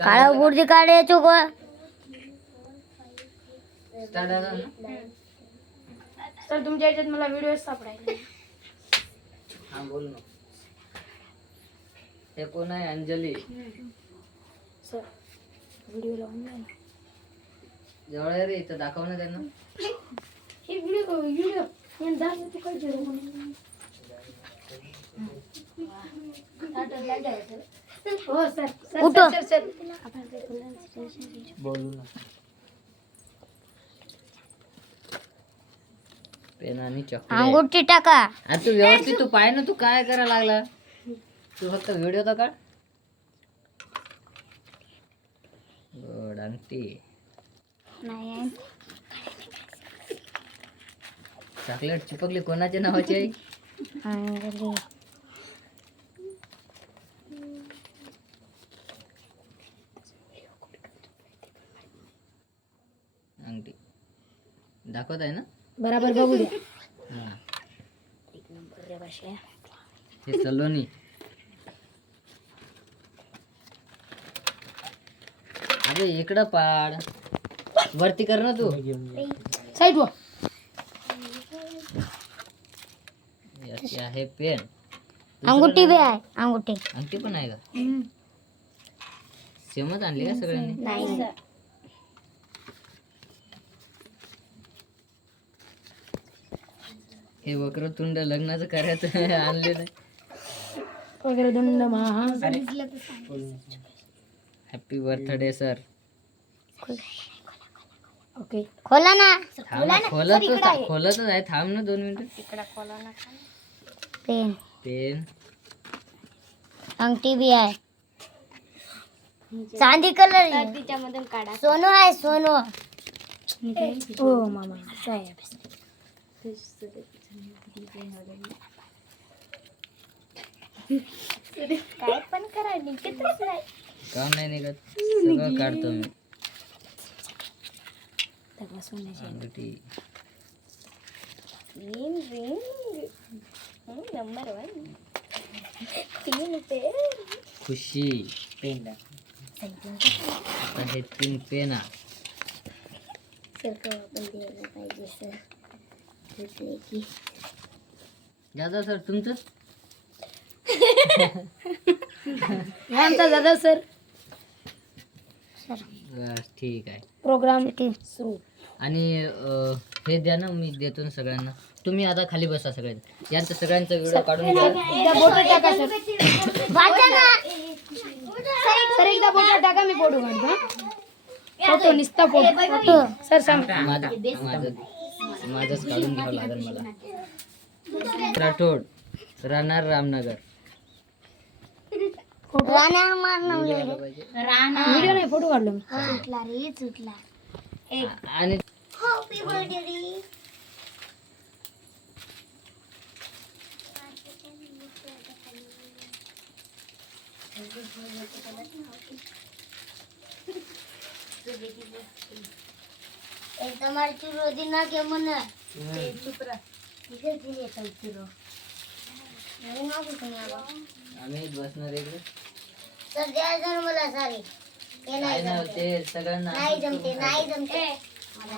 काळा बुर्दी काढायचो गो सर तुमच्या याच्यात मला व्हिडिओ सापडायला. हा बोल ना. हे कोण आहे? अंजली. सर व्हिडिओ लावून द्या ना. जवळ आहे रे, इथं दाखव ना त्यांना. हे व्हिडिओ हे दाखव तू काय करू म्हणून. हो सर सर उठो. सर सर बोलू ना. पेन आणि चॉकलेट. अंगूठी टाका. आता तू व्यवस्थित तू पाय ना, तू काय करायला लागला? तू फक्त व्हिडिओ तर काढ. गोड अंगठी. नाही चॉकलेट चिपकली कोणाच्या नावाची आहे? अंजली. अंगठी दाखवत आहे ना? बराबर बघू द्या. हा. एक नंबर रे भाषा. हे सलोनी. अरे इकडं पाड, वरती कर ना तू. साईड वर. याची आहे पेन. अंगूठी बी आहे. अंगूठी अंगठी पण आहे का? सेमच आणली का सगळ्यांनी? नाही. हे वक्रतुंड लग्नाचं करायचं आणले नाही. वगैरे दंड महा. Happy birthday sir. ओके खोला ना. खोलतच आहे. थांब ना 2 मिनिटं. Pen pen. अंगठी भी आहे. चांदी कलर तिच्यामधून काढा. सोनं आहे सोनं. ओ मामा साहेब. काय पण करा निघतच नाही. काम नाही निघत. सगळं काढतो मी. अंगठी. Number 1 3 pen. खुशी. पेन. आता हे 3 पेन. सर आपण द्यायला पाहिजे सर. घेतले की दादा सर तुमचं. आमचा दादा सर. बस ठीक आहे. प्रोग्राम सुरू. आणि हे द्या ना, मी देतो ना सगळ्यांना. तुम्ही आता खाली बसा सगळे. यांचं सगळ्यांचा व्हिडिओ काढून घ्या. एकदा बोटं टाका सर. वाचा ना. सर एकदा बोटं टाका, मी फोटो काढतो. फोटो निसता फोटो. सर सांग. माझंच काढून घ्यावं लागेल मला. राठोड, राहणार रामनगर. राण्या मारणार पाहिजे. व्हिडिओ नाही, फोटो काढलो मी. सुटला रे सुटला. आणि हॅपी बर्थडे रे. તમારે ચૂરો દી નાખે મને ચૂપ રહે બીજે દિને કઈ ચૂરો હું નાખું છું आम्ही बसणार इकडे. तर द्या जण मला सारी काय ना ते सगळ्यांना नाही जमते नाही जमते